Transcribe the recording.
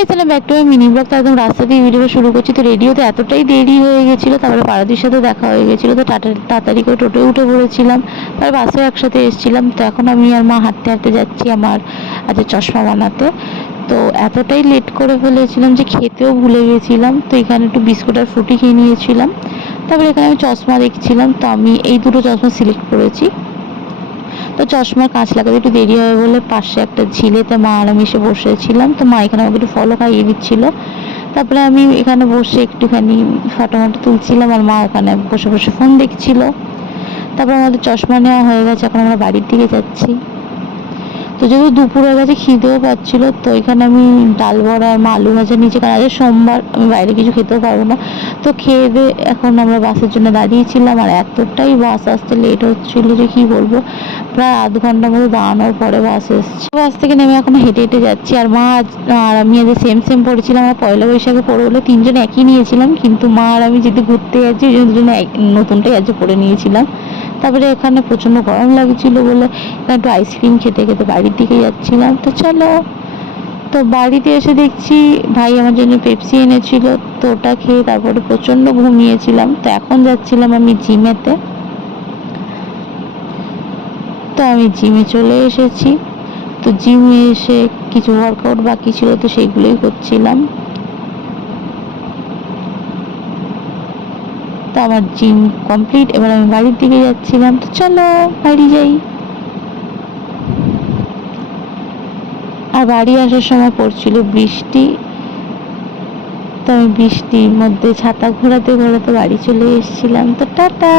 Guys back to mini blog. তো একদম রাস্তা দিয়ে ভিডিও শুরু করছি। তো রেডিওতে এতটাই দেরি হয়ে গেছিলো, তারপরে পাড়াদির সাথে দেখা হয়ে গেছিলো, তো তাড়াতাড়ি করে টোটোয় উঠে পড়েছিলাম। তারপর বাসেও একসাথে এসেছিলাম। তো এখন আমি আর মা হাঁটতে হাঁটতে যাচ্ছি আমার চশমা বানাতে। তো এতটাই লেট করে ফেলেছিলাম যে খেতেও ভুলে গেছিলাম। তো এখানে একটু বিস্কুট আর ফ্রুটি খেয়ে নিয়েছিলাম। তারপরে এখানে আমি চশমা দেখছিলাম, তো আমি এই দুটো চশমা সিলেক্ট করেছি। তো চশমার কাঁচ লাগাতে একটু দেরি হবে বলে পাশে একটা ঝিলেতে মা আর আমি এসে বসেছিলাম। তো মা এখানে আমাকে একটু ফলও খাইয়ে দিচ্ছিল। তারপরে আমি এখানে বসে একটুখানি ফটো তুলছিলাম, আর মা ওখানে বসে বসে ফোন দেখছিল। তারপর আমাদের চশমা নেওয়া হয়ে গেছে, এখন আমরা বাড়ির দিকে যাচ্ছি। তো যেহেতু দুপুর হয়ে গেছে, খিদেও পাচ্ছিলো, তো এখানে আমি ডাল বড়া আর আলু ভাজা নিয়েছি, কারণ আজ সোমবার, আমি বাইরে কিছু খেতেও পারবো না। তো খেয়ে দিয়ে এখন আমরা বাসের জন্য দাঁড়িয়েছিলাম, আর এতটাই বাস আসতে লেট হচ্ছিলো যে কি বলবো, প্রায় আধ ঘন্টার মতো দাঁড়ানোর পরে বাস এসছে। বাস থেকে নেমে এখন হেঁটে হেঁটে যাচ্ছি। আর মা আর আমি আজ সেম পড়েছিলাম, আমরা পয়লা বৈশাখে পড়বো বলে তিনজন একই নিয়েছিলাম, কিন্তু মা আর আমি যেহেতু ঘুরতে যাচ্ছি ওই জন্য নতুনটাই আজ পরে নিয়েছিলাম। তারপরে এখানে প্রচণ্ড গরম লাগছিল বলে একটু আইসক্রিম খেতে খেতে বাড়ির দিকে যাচ্ছিলাম। তো চলো, তো বাড়িতে এসে দেখছি ভাই আমার জন্য পেপসি এনেছিল, তো ওটা খেয়ে তারপরে প্রচণ্ড ঘুমিয়েছিলাম। তো এখন যাচ্ছিলাম আমি জিমেতে। তো আমি জিমে চলে এসেছি। তো জিমে এসে কিছু ওয়ার্কআউট বাকি ছিল, তো সেইগুলোই করছিলাম। তো আমার জিম কমপ্লিট, এবার আমি বাড়ির দিকে যাচ্ছিলাম। তো চলো বাড়ি যাই। আর বাড়ি আসার সময় পড়ছিল বৃষ্টি, তো আমি বৃষ্টির মধ্যে ছাতা ঘোরাতে ঘোরাতে বাড়ি চলে এসেছিলাম। তো টাটা।